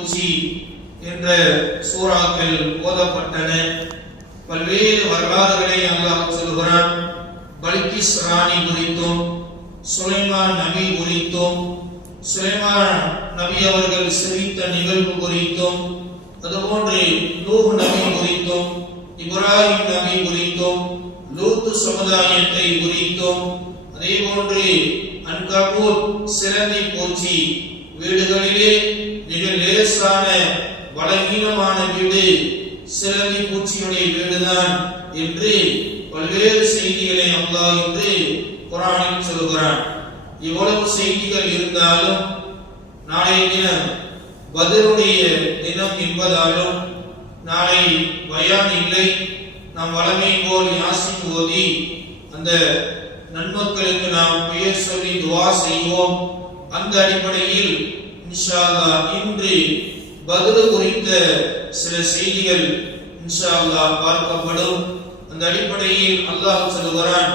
பூச்சி என்ற சூறாக்கள் ஓதப்பட்டன. பல்வேறு வரலாறுகளை அல்லாஹ் சொல்கிறான் பல்கிஸ் ராணி குறித்தும் சுலைமான் நபி குறித்தும் சுலைமான் நபி அவர்கள் சிரித்த நிகழ்வு குறித்தும் அதுபோன்று நூஹ் நபி குறித்தும் இப்ராஹிம் நபி குறித்தும் லூத்து சமுதாயத்தை குறித்தும் அதே போன்று அன்காபூர் சிறந்தி பூச்சி. வீடுகளிலே மிக லேசான பலகீனமான வீடு சிறந்தி பூச்சியுடைய வீடுதான் என்று பல்வேறு செய்திகளை அல்லாஹ் என்று குரானில் சொல்கிறான். இவ்வளவு செய்திகள் இருந்தாலும் நாளைய தினம் பதிலுடைய தினம் என்பதாலும் நாளை பயான் இல்லை. நாம் வளமை போல் யாசின் ஓதி அந்த நன்மக்களுக்கு நாம் பெயர் சொல்லி துவா செய்வோம். அந்த அடிப்படையில் இன்ஷா அல்லாஹ் இன்று பதில் குறித்த சில செய்திகள் இன்ஷா அல்லாஹ் பார்க்கப்படும் அந்த அடிப்படையில் அல்லாஹ் சொல்கிறான்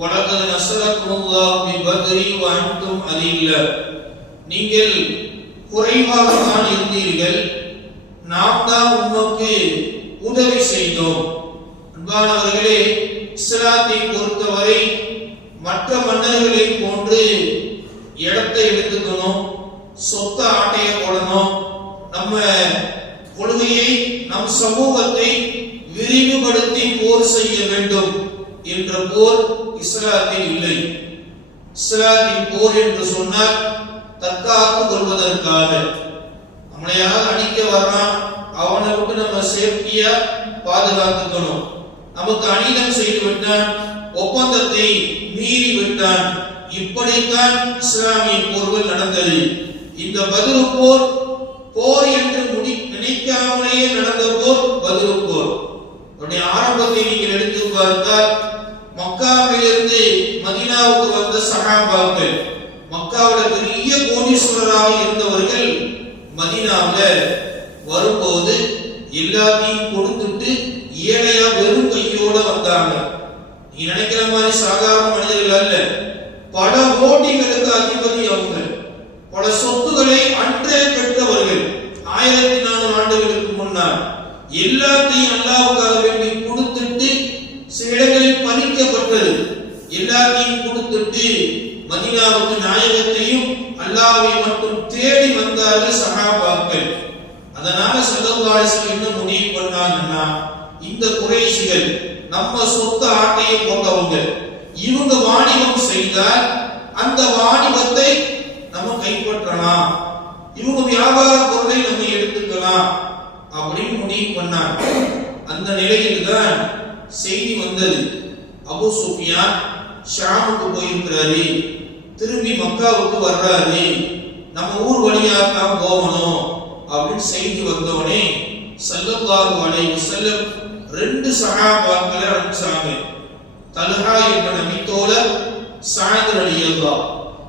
وَلَقَدْ نَصَرَكُمُ اللَّهُ بِبَدْرٍ وَأَنْتُمْ أَذِلَّةٌ நீங்கள் குறைவாக தான் இருந்தீர்கள் நாம் தான் உமக்கு உதவி செய்தோம் அன்பானவர்களே இஸ்லாத்தை பொறுத்தவரை மற்ற மன்னர்களை போன்று இடத்தை எடுத்துக்கணும் சொத்த ஆட்டையை போடணும். நம்ம கொள்கையை நம் சமூகத்தை விரிவுபடுத்தி போர் செய்ய வேண்டும் என்ற போர் இஸ்லாத்தில் இல்லை. இஸ்லாத்தின் போர் என்று சொன்னால் தற்காத்து கொள்வதற்காக. நம்மளை யாராவது அடிக்க வர்றான் அவனை விட்டு நம்ம சேஃப்டியா பாதுகாத்துக்கணும். நமக்கு அநீதம் செய்து விட்டான் ஒப்பந்தத்தை மீறி விட்டான். இப்படித்தான் இஸ்லாமிய போர்கள் நடந்தது. இந்த பதில் போர் போர் என்று முடி நினைக்காமலேயே நடந்த போர் பதில் போர். ஆரம்பத்தை நீங்கள் எடுத்து பார்த்தால் மக்காவிலிருந்து மதினாவுக்கு வந்த சகாபாக்கள் மக்காவில் பெரிய கோடீஸ்வரராக இருந்தவர்கள் மதினாவில் வரும்போது எல்லாத்தையும் கொடுத்துட்டு ஏழையா வெறும் கையோட வந்தாங்க. நீ நினைக்கிற மாதிரி சாதாரண மனிதர்கள் அல்ல. பல கோடிகளுக்கு அதிபதி அவங்க. பல சொத்துக்களை அன்றே பெற்றவர்கள். ஆயிரத்தி நாலு ஆண்டுகளுக்கு முன்னால் எல்லாத்தையும் அல்லாவுக்காக வேண்டி கொடுத்துட்டு சில இடங்களில் பறிக்கப்பட்டது. எல்லாத்தையும் கொடுத்துட்டு மதினாவுக்கு நாயகத்தையும் அல்லாவை மட்டும் தேடி வந்தார்கள் சகாபாக்கள் அதனால சல்லல்லாஹு என்ன முடிவு பண்ணாங்கன்னா இந்த குறைசிகள் நம்ம சொத்த ஆட்டையை போட்டவங்க. இவங்க வாணிபம் செய்தால் அந்த வாணிபத்தை கைப்பற்றலாம் இவங்க வியாபார பொருளை நம்ம எடுத்துக்கலாம் அப்படின்னு முடிவு பண்ணாங்க. அந்த நிலையில் தான் செய்தி வந்தது. அபு சுஃபியான் ஷாமுக்கு போயிருக்கிறாரு. திரும்பி மக்காவுக்கு வர்றாரு. நம்ம ஊர் வழியா தான் போகணும் அப்படின்னு செய்தி வந்தவனே சல்லல்லாஹு அலைஹி வஸல்லம் ரெண்டு சஹாபாக்களை அனுப்பிச்சாங்க. தல்ஹா என்ற நபித்தோல சாயத் ரலியல்லாஹ்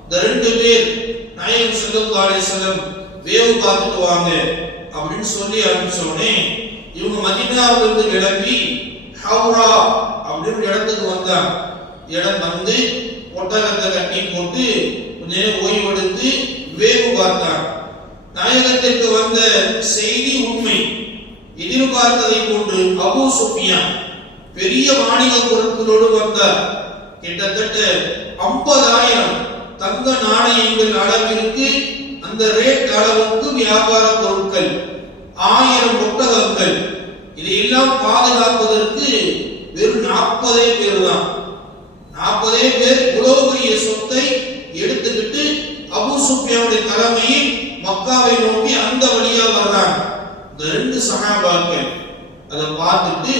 இந்த ரெண்டு பேர் நாயகம் ஸல்லல்லாஹு அலைஹி வேவு பார்த்துட்டு வாங்க அப்படின்னு சொல்லி அனுப்பிச்சோடனே இவங்க மதினாவிலிருந்து கிளம்பி ஹவுரா அப்படின்னு இடத்துக்கு வந்தாங்க இடம் வந்து ஒட்டகத்தை கட்டி போட்டு கொஞ்ச நேரம் ஓய்வெடுத்து வேவு பார்த்தாங்க நாயகத்திற்கு வந்த செய்தி உண்மை. எதிர்பார்த்ததை போன்று அபு சுஃபியான் பெரிய வாணிக பொருட்களோடு வந்தார் கிட்டத்தட்ட ஐம்பதாயிரம் தங்க நாணயங்கள் அளவிற்கு அந்த ரேட் அளவுக்கு வியாபார பொருட்கள் ஆயிரம் ஒட்டகங்கள் இதையெல்லாம் பாதுகாப்பதற்கு வெறும் நாற்பதே பேர் தான் நாற்பதே பேர் இவ்வளவு பெரிய சொத்தை எடுத்துக்கிட்டு அபு சுஃபியானுடைய தலைமையில் மக்காவை நோக்கி அந்த வழியா வர்றாங்க. இந்த ரெண்டு சகாபாக்கள் அதை பார்த்துட்டு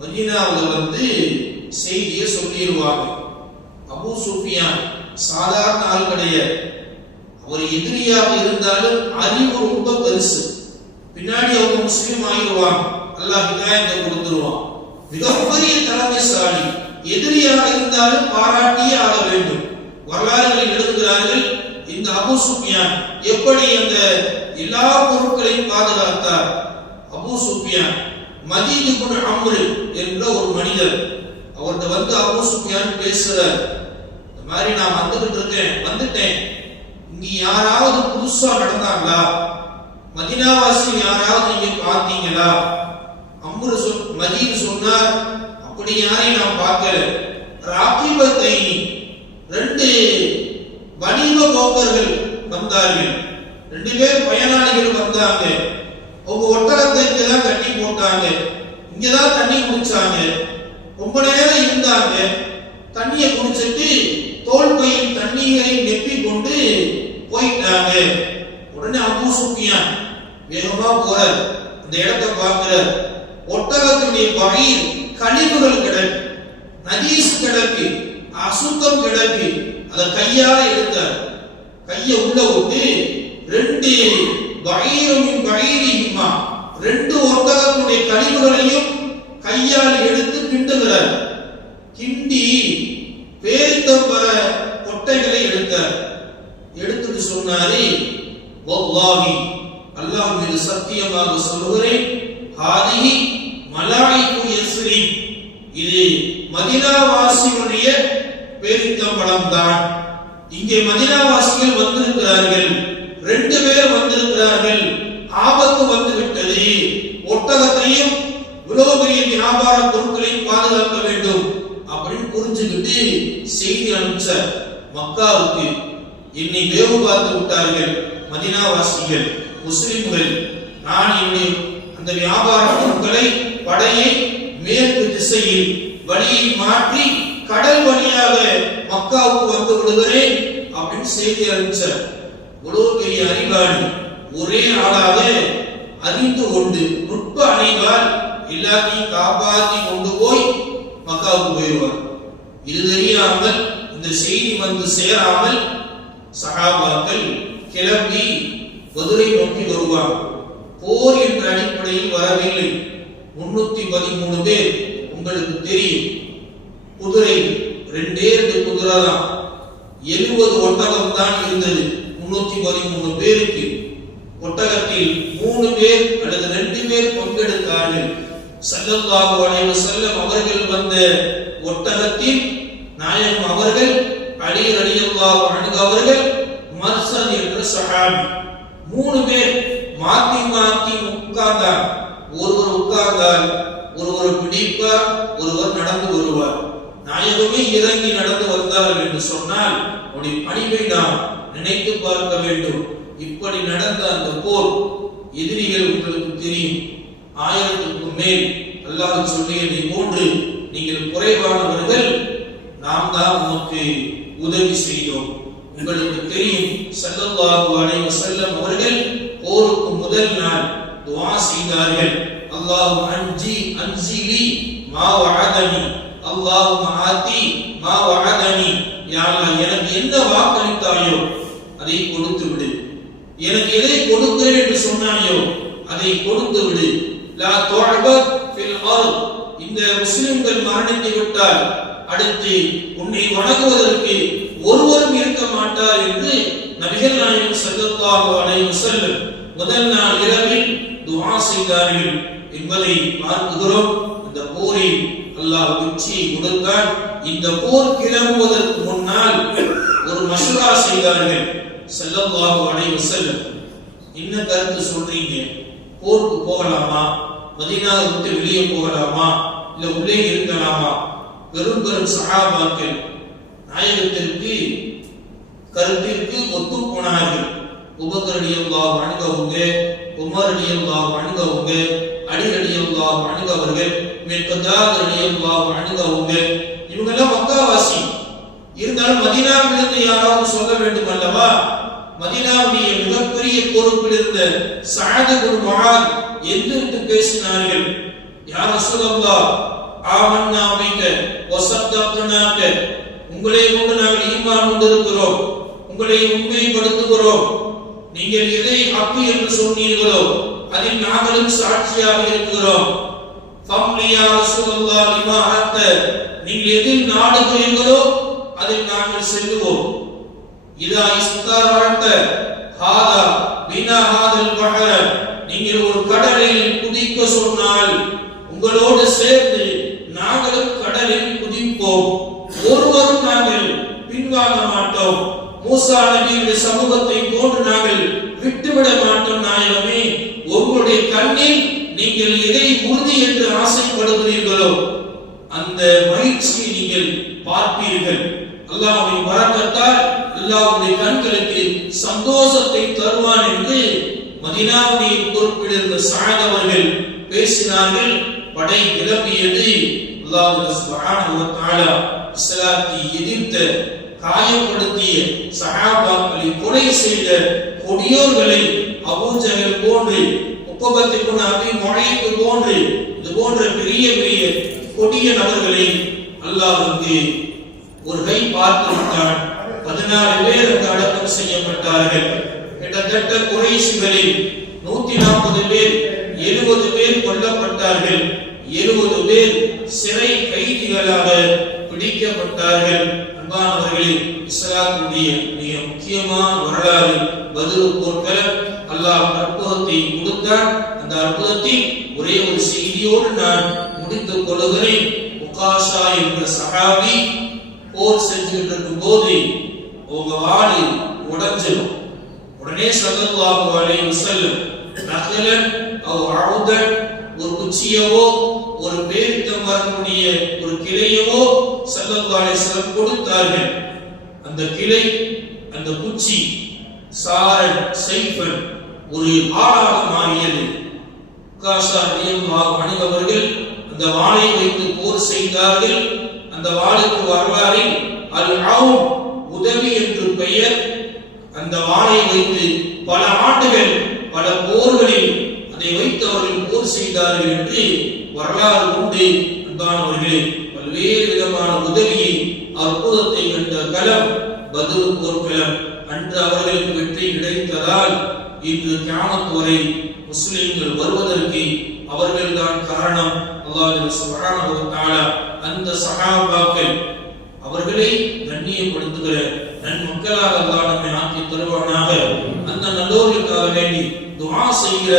மதீனாவுல வந்து செய்தியை சொல்லிடுவாங்க. அபு சுஃபியான் சாதாரண ஆள் கிடையாது. ஒரு எதிரியாக இருந்தாலும் அறிவு ரொம்ப பெருசு. பின்னாடி அவங்க முஸ்லீம் ஆகிடுவாங்க. அல்லாஹ் ஹிதாயத்தை கொடுத்துருவான். மிகப்பெரிய தலைமைசாலி எதிரியாக இருந்தாலும் பாராட்டியே ஆக வேண்டும். வரலாறுகளில் எழுதுகிறார்கள் இந்த அபு சுஃபியான் எப்படி அந்த எல்லா பொருட்களையும் பாதுகாத்தார்? அபு சுஃபியான் மதீத் இப்னு அம்ரு என்ற ஒரு மனிதர். அவர்கிட்ட வந்து அபு சுஃபியான் பேசுகிறார் மாதிரி நான் வந்துகிட்டு இருக்கேன் வந்துட்டேன். இங்க யாராவது புதுசா நடந்தாங்களா? மதீனாவாசி யாராவது நீங்க பார்த்தீங்களா? அம்ரு சொல் மஜீத் சொன்னார் அப்படி யாரையும் நான் பார்க்கல. ராக்கிபத்தை ரெண்டு வணிக போக்கர்கள் வந்தார்கள். ரெண்டு பேர் பயனாளிகள் வந்தாங்க. அவங்க ஒட்டகத்தை இங்கதான் தண்ணி போட்டாங்க. இங்கதான் தண்ணி குடிச்சாங்க. ரொம்ப நேரம் இருந்தாங்க. தண்ணியை குடிச்சிட்டு தோல் பையில் தண்ணீரை நெப்பி கொண்டு போயிட்டாங்க. உடனே அபூ சுஃபியான் வேகமா போற அந்த இடத்தை பார்க்கிறார். ஒட்டகத்துடைய பகையில் கழிவுகள் கிடக்கு. நஜீஸ் கிடக்கு. அசுத்தம் கிடக்கு. அதை கையால எடுத்தார். கைய உள்ள விட்டு ரெண்டு வகையிலும் வகையிலுமா ரெண்டு ஒட்டகத்துடைய கழிவுகளையும் கையால் எடுத்து கிண்டுகிறார். கிண்டி பேரித்தம்பர கொட்டைகளை எடுத்தார் எடுத்துட்டு சொன்னாரு வல்லாஹி அல்லாஹ் மீது சத்தியமாக சொல்கிறேன் ஹாதிஹி மலாயிக்கு யஸ்ரி இது மதினாவாசியுடைய பேரித்தம்பழம் தான் இங்கே மதினாவாசிகள் வந்திருக்கிறார்கள். ரெண்டு பேர் வந்திருக்கிறார்கள். ஆபத்து வந்து விட்டது ஒட்டகத்தையும் இவ்வளவு பெரிய வியாபார பொருட்களையும் பாதுகாக்க வேண்டும் அப்படின்னு புரிஞ்சுக்கிட்டு செய்தி அனுப்பிச்ச மக்காவுக்கு. என்னை வேவு பார்த்து விட்டார்கள். மதினாவாசிகள் முஸ்லிம்கள் நான் என்னுடைய அந்த வியாபார பொருட்களை படையை மேற்கு திசையில் வழியை மாற்றி கடல் வழியாக மக்காவுக்கு வந்து விடுகிறேன் அப்படின்னு செய்தி அறிவிச்சார் இவ்வளவு பெரிய அறிவாளி ஒரே ஆளாக அறிந்து கொண்டு நுட்ப அறிவால் எல்லாத்தையும் காப்பாற்றி கொண்டு போய் மக்காவுக்கு போயிடுவார் இது தெரியாமல் இந்த செய்தி வந்து சேராமல் சகாபாக்கள் கிளம்பி மதுரை நோக்கி வருவார். போர் என்ற அடிப்படையில் வரவில்லை. முன்னூத்தி பதிமூணு பேர் உங்களுக்கு தெரியும். குதிரை ரெண்டே ரெண்டு குதிரை தான். எழுபது ஒட்டகம் தான் இருந்தது. முன்னூத்தி பதிமூணு பேருக்கு. ஒட்டகத்தில் மூணு பேர் அல்லது ரெண்டு பேர் பங்கெடுத்தார்கள். சல்லல்லாஹு அலைஹி வஸல்லம் அவர்கள் வந்த ஒட்டகத்தில் நாயகம் அவர்கள் அலி ரலியல்லாஹு அன்ஹு அவர்கள் மர்ச சஹாபி மூணு பேர் மாத்தி மாத்தி உட்கார்ந்தார். ஒருவர் உட்கார்ந்தால் ஒருவர் பிடிப்பார் ஒருவர் நடந்து வருவார். நாயகமே இறங்கி நடந்து வந்தார்கள் என்று சொன்னால் உடைய பணிவை நாம் நினைத்து பார்க்க வேண்டும். இப்படி நடந்த அந்த போர் எதிரிகள் உங்களுக்கு தெரியும். ஆயிரத்துக்கும் மேல் அல்லாஹ் சொல்லியதை போன்று நீங்கள் குறைவானவர்கள் நாம் தான் உனக்கு உதவி செய்தோம். உங்களுக்கு தெரியும் ஸல்லல்லாஹு அலைஹி வஸல்லம் அவர்கள் போருக்கு முதல் நாள் துஆ செய்தார்கள். அல்லாஹ் அன்ஜி அன்சிலி மா வஅதனி. அல்லாஹ் ஆதி மா வஅதனி. யா அல்லாஹ் எனக்கு என்ன வாக்களித்தாயோ அதை கொடுத்து விடு. எனக்கு எதை கொடுக்கிறேன் என்று சொன்னாயோ அதை கொடுத்து விடு. லா துஅபத் ஃபில் அர்த். இந்த முஸ்லிம்கள் மரணித்து விட்டால் அடுத்து உன்னை வணங்குவதற்கு ஒருவரும் இருக்க மாட்டார் என்று நபிகள் நாயகம் சல்லல்லாஹு அலைஹி வஸல்லம் முதல் நாள் இரவில் துஆ செய்தார்கள். என்பதை பார்க்கிறோம். இந்த போரில் அல்லாஹ் வெற்றியை கொடுத்தான். இந்த போர் கிளம்புவதற்கு முன்னால் ஒரு மஷூரா செய்தார்கள். ஸல்லல்லாஹு அலைஹி வஸல்லம். என்ன கருத்து சொல்றீங்க? போருக்கு போகலாமா? மதினாவை விட்டு வெளியே போகலாமா? இல்ல உள்ளே இருக்கலாமா? பெரும் பெரும் சகாபாக்கள் நாயகத்திற்கு கருத்திற்கு ஒத்து போனார்கள். உபக்கர் அணுகவுங்க உமர் அணுகவுங்க அலி அணுகவர்கள் மேற்கதாத் அணுகவுங்க இவங்கெல்லாம் மக்காவாசி. இருந்தாலும் மதினாவிலிருந்து யாராவது சொல்ல வேண்டும் அல்லவா? மதினாவுடைய மிகப்பெரிய பொறுப்பில் இருந்த சஅத் இப்னு எந்திரித்து பேசினார்கள். யார் அசுலல்லா ஆமன்னா பிக வஸத்தக்னாக உங்களை கொண்டு நாங்கள் ஈமான் கொண்டிருக்கிறோம். உங்களை உண்மைப்படுத்துகிறோம். நீங்கள் எதை அப்பு என்று சொன்னீர்களோ அதில் நாங்களும் சாட்சியாக இருக்கிறோம். ஃபம்லி யா லிமா அத்த நீங்கள் எதில் நாடுகிறீர்களோ அதில் நாங்கள் செல்லுவோம். இதா இஸ்தாராட்ட ஹாதா பினா ஹாதல் பஹர நீங்கள் ஒரு கடலில் மூசா நபியுடைய சமூகத்தை போன்று நாங்கள் விட்டுவிட மாட்டோம் நாயகமே. உங்களுடைய கண்ணில் நீங்கள் எதை உறுதி என்று ஆசைப்படுகிறீர்களோ அந்த மகிழ்ச்சியை நீங்கள் பார்ப்பீர்கள். அல்லாஹ்வுடைய வரக்கத்தால் அல்லாஹ்வுடைய கண்களுக்கு சந்தோஷத்தை தருவான் என்று மதினாவுடைய பொறுப்பிலிருந்த சாயத் பேசினார்கள். படை கிளம்பியது அல்லாஹ் சுப்ஹானஹு வ எதிர்த்த காயப்படுத்திய சகாபாக்களை கொலை செய்த கொடியோர்களை அபூஜகல் போன்று உப்பபத்திற்கு அபி முழைத்து போன்று இது போன்ற பெரிய பெரிய கொடிய நபர்களை அல்லாஹ் வந்து ஒரு கை பார்த்து விட்டான். பதினாலு பேர் அங்கு அடக்கம் செய்யப்பட்டார்கள். கிட்டத்தட்ட குறைசுகளில் நூத்தி நாற்பது பேர் எழுபது பேர் கொல்லப்பட்டார்கள். எழுபது பேர் சிறை கைதிகளாக பிடிக்கப்பட்டார்கள். அன்பானவர்களே இஸ்லாத்தினுடைய மிக முக்கியமான வரலாறு பதில் போர்க்களம் அல்லாஹ் அற்புதத்தை கொடுத்தான் அந்த அற்புதத்தை ஒரே ஒரு செய்தியோடு நான் முடித்துக் கொள்கிறேன். உகாஷா என்ற சகாபி போர் செஞ்சுக்கிட்டு இருக்கும் போது உங்க வாடு உடஞ்சிடும் உடனே சல்லல்லாஹு அலைஹி வஸல்லம் நகலன் அவ் அவுதன் ஒரு குச்சியவோ ஒரு பேரித்த மரத்துடைய ஒரு கிளையவோ சல்லல்லாஹு கொடுத்தார்கள். அந்த கிளை அந்த குச்சி சாரன் சைஃபன் ஒரு ஆளாக மாறியது. காசா ரலியல்லாஹு அன்ஹு அவர்கள் அந்த வாளை வைத்து போர் செய்தார்கள். அந்த வாளுக்கு வரலாறில் அல் அவுன் உதவி என்று பெயர். அந்த வாளை வைத்து பல ஆண்டுகள் பல போர்களில் அதை வைத்து அவர்கள் போர் செய்தார்கள் என்று வரலாறு உண்டு. அன்பானவர்களே பல்வேறு விதமான உதவியை அற்புதத்தை கண்ட கலம் பதில் போர்க்களம் அன்று அவர்களுக்கு வெற்றி கிடைத்ததால் இன்று கியாமத் வரை முஸ்லிம்கள் வருவதற்கு அவர்கள்தான் காரணம். அந்த சகாபாக்கள் அவர்களை கண்ணியப்படுத்துகிற நன்மக்களாக அல்லாஹ் நம்மை ஆக்கி தருவானாக. அந்த நல்லோர்களுக்காக வேண்டி துவா செய்கிற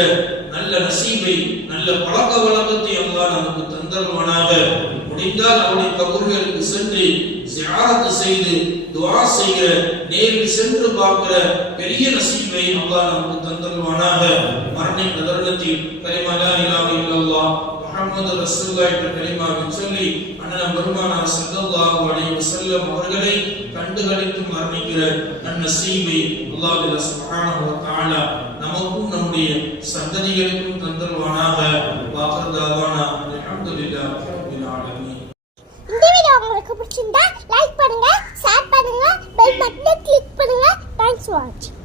நல்ல நசீபை நல்ல பழக்க வழக்கத்தை அல்லாஹ் நமக்கு தந்தருவானாக. முடிந்தால் அவனுடைய கபூர்களுக்கு சென்று ஜியாரத்து செய்து துவா செய்கிற நேரில் சென்று பார்க்கிற பெரிய நசீபை அல்லாஹ் நமக்கு தந்தல்வானாக மரண நரகத்தில் கரிமா லா இலாஹ இல்லல்லாஹ். முஹம்மது ரசூலுல்லாஹ் என்ற சொல்லி அண்ணன் பெருமானார் ஸல்லல்லாஹு அலைஹி வஸல்லம் அவர்களை கண்டுகளித்து மரணிக்கிற நன்னசீபை அல்லாஹ் சுப்ஹானஹு வ தஆலா நமக்கும் நம்முடைய சந்ததிகளுக்கும் தந்தல்வானாக வாக்கர் தாவானா அல்ஹம்துலில்லாஹ் ரப்பில் ஆலமீன். பிடிச்சிருந்தா லைக் பண்ணுங்க ஷேர் பண்ணுங்க பெல் பட்டனை கிளிக் பண்ணுங்க. தேங்க்ஸ் ஃபார் வாட்சிங்